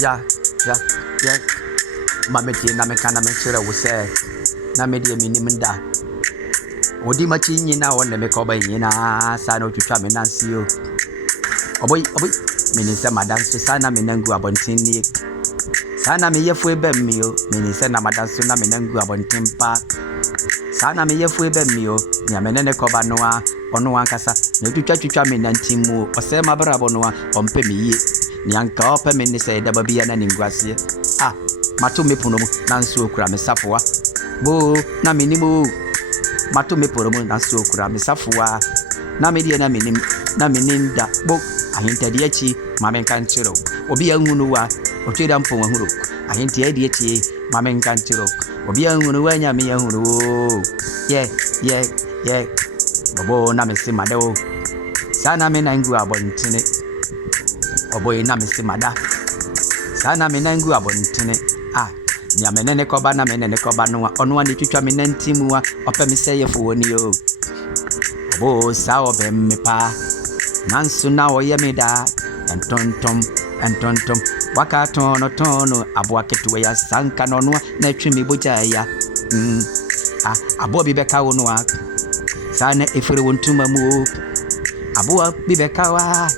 ya ya mameti na mekana menchira wo se na me de minim da odi machi nyina won me ko ba nyina sa na otwetwa me nansi o oboy mini se madan so sa na me nangu abontin ni sa na me yefo ebe mi o mini se na madan so na me nangu abontin pa sa na me yefo ebe mi o nya me ne ko ba no a ono ankasa na otwetwa me nantin mu o se mabra bo no a ompe me yie nyanka ope me ni se da ba bia na ningwase mato me pono mu na nso okura me safoa bo na me ni mo mato me pono mu na nso okura me safoa na me die na me nim da bo ahenta de achi ma me kan chiro obi anhunu wa otweda mpon ahuru ahenta de achi ma me kan chiro obi anhunu wa nya me ahuru ye bobo na me se mado sana me na ngu abontene oboy na me se mada sana me na ngu abontene nya menene koba na menene koba no ono ani twitwa me nantimu a opa me sey yefo woni o obo sa obe me pa nansu na oye me da entontom waka tono abo aketu ya sanka no no na twi me boja ya abo bi beka wo no a sana efere wontuma mu abo bi beka wa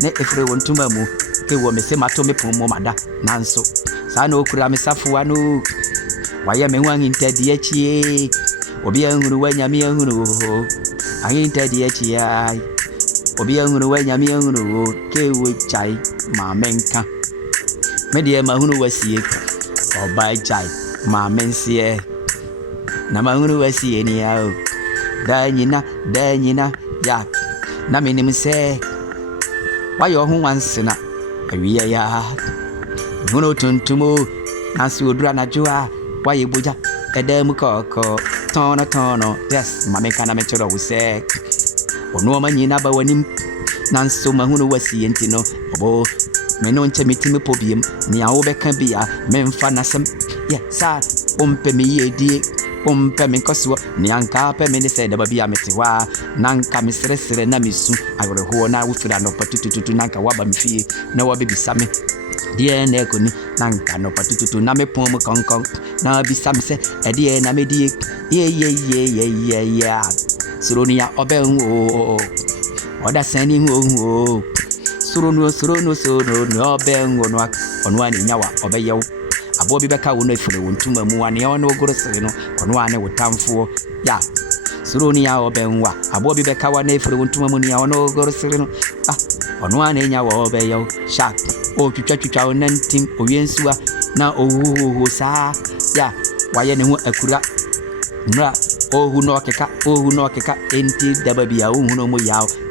na efere wontuma mu ke wo me se mato me pomo mada nanso sana okura me safoa no waye me hwan intadi achi obi anhuru wanya me anhuru ahin intadi achi ai obi anhuru wanya me anhuru ke wo chai ma menka me de ma hunu wasie obai chai ma mensie na ma hunu wasie ni ya da nyina ya na me nim se waye ho wansena awiya ya Muno tuntumo nasi odura na jua waye boja edem koko tono yes mame kana mechoro wo se onu amanyina ba wanim nanso mahunu wasi enti no obo me no nche mitime pobiem ni a wo beka bia memfa nasem ye sa ompe me yedie ompe me koso ni anka pe me ne se da bia metewa nanka me sere na misu agore ho na wo fira no patututu nanka waba mfie na wabibisa me die na ekoni nanka no patututu na me pom konkon na bisa me se edie na me die ye suronia obenwo oda sani ho surono obenwo no ono ani nyawa obeyew abo bi beka wo no efure wontuma mu ane ono ogorosere no ono ane wotamfo ya suronia obenwa abo bi beka wa na efure wontuma mu ni ono ogorosere no ono ane nyawa obeyew shark o twitwa onantim owiensua na ohuhu sa ya waye ne ho akura mra ohu no keka enti dababia ohu no mo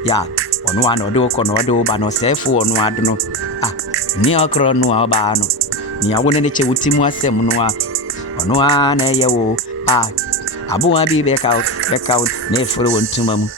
ya ono ana ode ko no ode oba no sefo ono ado no ni akro no aba no ni awone ne che wutimu asem no ono ana ye wo abo abi beka na eforo wontuma mu